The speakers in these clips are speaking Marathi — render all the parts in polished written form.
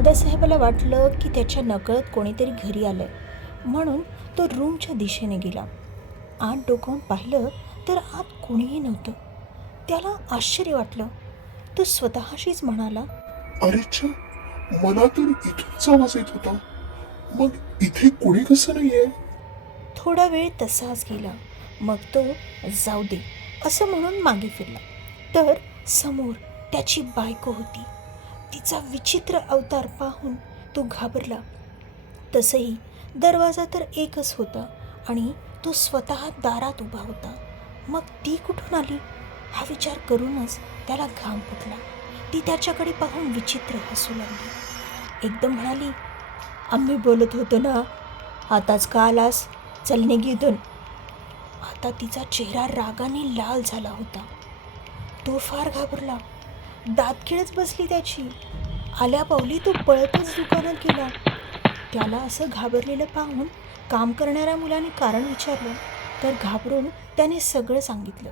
दादासाहेबाला वाटलं की त्याच्या नकळत कोणीतरी घरी आलं म्हणून तो रूमच्या दिशेने गेला. आत डोकावून पाहिलं तर आत कोणीही नव्हतं. त्याला आश्चर्य वाटलं. तो स्वतःशीच म्हणाला, अरेच्छा, मला तर इथूनच आवाज येत होता. मग इथे कोणी कसं नाहीये? थोडा वेळ तसाच गेला. मग तो जाऊ दे असं म्हणून मागे फिरला तर समोर त्याची बायको होती. तिचा विचित्र अवतार पाहून तो घाबरला. तसंही दरवाजा तर एकच होता आणि तो स्वतः दारात उभा होता. मग ती कुठून आली हा विचार करूनच त्याला घाम फुटला. ती त्याच्याकडे पाहून विचित्र हसू लागली. एकदम म्हणाली, आम्ही बोलत होतो ना, आताच का आलास? चल निघ इथून. आता तिचा चेहरा रागाने लाल झाला होता. तो फार घाबरला. दातखिळच बसली त्याची. आल्या पावली तो पळतच दुकानात गेला. त्याला असं घाबरलेलं पाहून काम करणाऱ्या मुलाने कारण विचारलं तर घाबरून त्याने सगळं सांगितलं.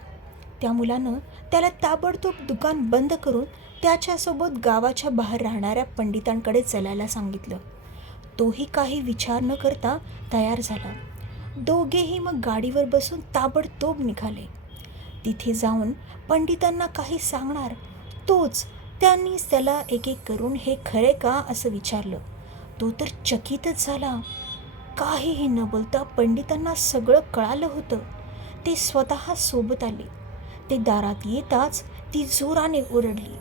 त्या मुलानं त्याला ताबडतोब दुकान बंद करून त्याच्यासोबत गावाच्या बाहेर राहणाऱ्या पंडितांकडे चालायला सांगितलं. तोही काही विचार न करता तयार झाला. दोघेही मग गाडीवर बसून ताबडतोब निघाले. तिथे जाऊन पंडितांना काही सांगणार तोच त्यांनीच त्याला एक एक करून हे खरे का असं विचारलं. तो तर चकितच झाला. काहीही न बोलता पंडितांना सगळं कळालं होतं. ते स्वतः सोबत आले. ते दारात येताच ती जोराने ओरडली,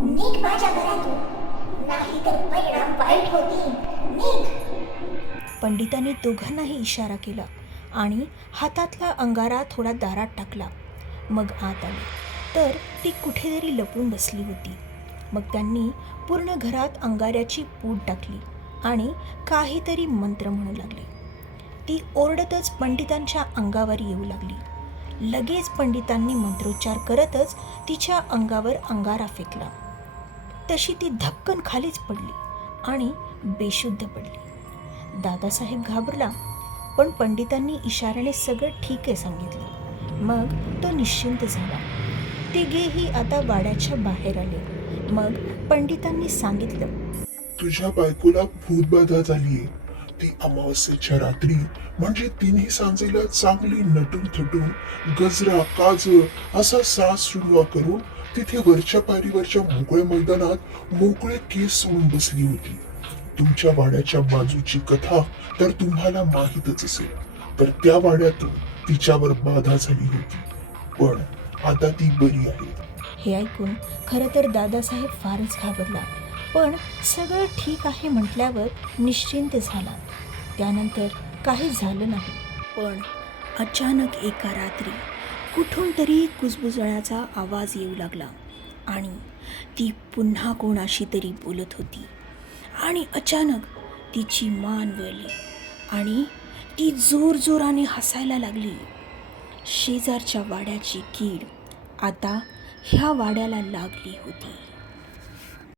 निघ माझ्या घरातून, नाही तर परिणाम वाईट होतील. निघ. पंडितांनी दोघांनाही इशारा केला आणि हातातला अंगारा थोडा दारात टाकला. मग आत आले तर ती कुठेतरी लपून बसली होती. मग त्यांनी पूर्ण घरात अंगाऱ्याची पूड टाकली आणि काहीतरी मंत्र म्हणू लागले. ती ओरडतच पंडितांच्या अंगावर येऊ लागली. लगेच पंडितांनी मंत्रोच्चार करतच तिच्या अंगावर अंगारा फेकला. तशी ती धक्कन खालीच पडली आणि बेशुद्ध पडली. दादासाहेब घाबरला, पण पंडितांनी इशाऱ्याने सगळं ठीक आहे सांगितलं. मग तो निश्चिंत झाला. तिघेही आता वाड्याच्या बाहेर आले. मग पंडितांनी सांगितलं, तुझ्या बायकोला भूतबाधा झालीये. ती अमावस्येच्या रात्री म्हणजे तिन्ही सांजेला चांगली नटून थटून गजरा काजळ असा साज शृंगार करून तिथे वरच्या पायरीवरच्या मोकळ्या मैदानात मोकळे केस सोडून बसली होती. तुमच्या वाड्याच्या बाजूची कथा तर तुम्हाला माहीतच असेल. तर त्या वाड्यातून तिच्यावर बाधा झाली होती, पण आता ती बरी आहे. हे ऐकून खरं तर दादासाहेब फारच घाबरला, पण सगळं ठीक आहे म्हटल्यावर निश्चिंत झाला. त्यानंतर काही झालं नाही. पण अचानक एका रात्री कुठून तरी कुजबुजण्याचा आवाज येऊ लागला आणि ती पुन्हा कोणाशी तरी बोलत होती. आणि अचानक तिची मान वळली आणि ती जोरजोराने हसायला लागली. शेजारच्या वाड्याची कीड आता ह्या वाड्याला लागली होती.